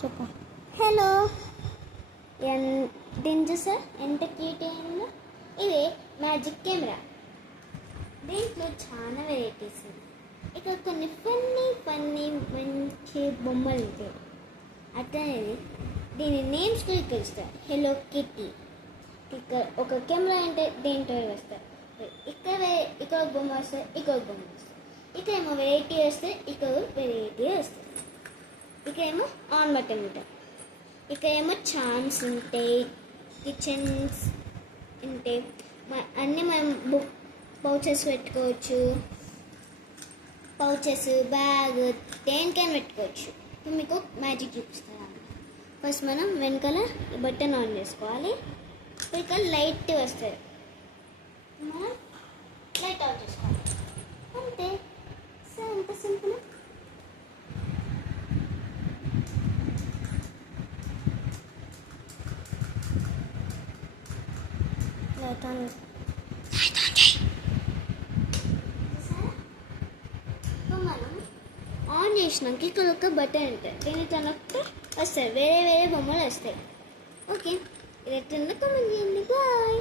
చెప్పు. హలో, దీన్ని చూసారా ఎంత క్యూట్ అయిందో. ఇది మ్యాజిక్ కెమెరా. దీంట్లో చాలా వెరైటీస్ ఉన్నాయి. ఇక్కడ కొన్ని ఫన్నీ మంచి బొమ్మలు ఉంటాయి. అట్లనే దీని నేమ్స్ కూడా ఇక్కడ ఇస్తారు. Hello kitty. ఇక్కడ ఒక కెమెరా అంటే దేంట్లో వస్తారు. ఇక్కడ బొమ్మ వస్తుంది, ఇక్కడ బొమ్మ వస్తుంది. ఇక్కడేమో వెరైటీ వస్తే, ఇక్కడ వెరైటీ వస్తుంది. ఇక్కడేమో ఆన్ బటన్ ఉంటుంది. ఇక్కడేమో చార్మ్స్ ఉంటాయి, కిచెన్స్ ఉంటాయి. అన్నీ మనం పౌచెస్ పెట్టుకోవచ్చు. పౌచెస్, బ్యాగ్, దేనికైనా పెట్టుకోవచ్చు. ఇప్పుడు మీకు మ్యాజిక్ చూపిస్తాను. ఫస్ట్ మనం వెనకాల బటన్ ఆన్ చేసుకోవాలి. ఇక్కడ లైట్ వస్తుంది, మనం లైట్ ఆఫ్ చేసుకోవాలి. అంతే. సో ఎంత సింపుల్. లైట్ ఆన్ మనం ఆన్ చేసినాక ఇక్కడ ఒక బటన్ ఉంటుంది. దీన్ని తనొక్క వస్తాయి, వేరే బొమ్మలు వస్తాయి. ఓకే, ఇది ఎట్లా కామెంట్ చేయండి. బాయ్.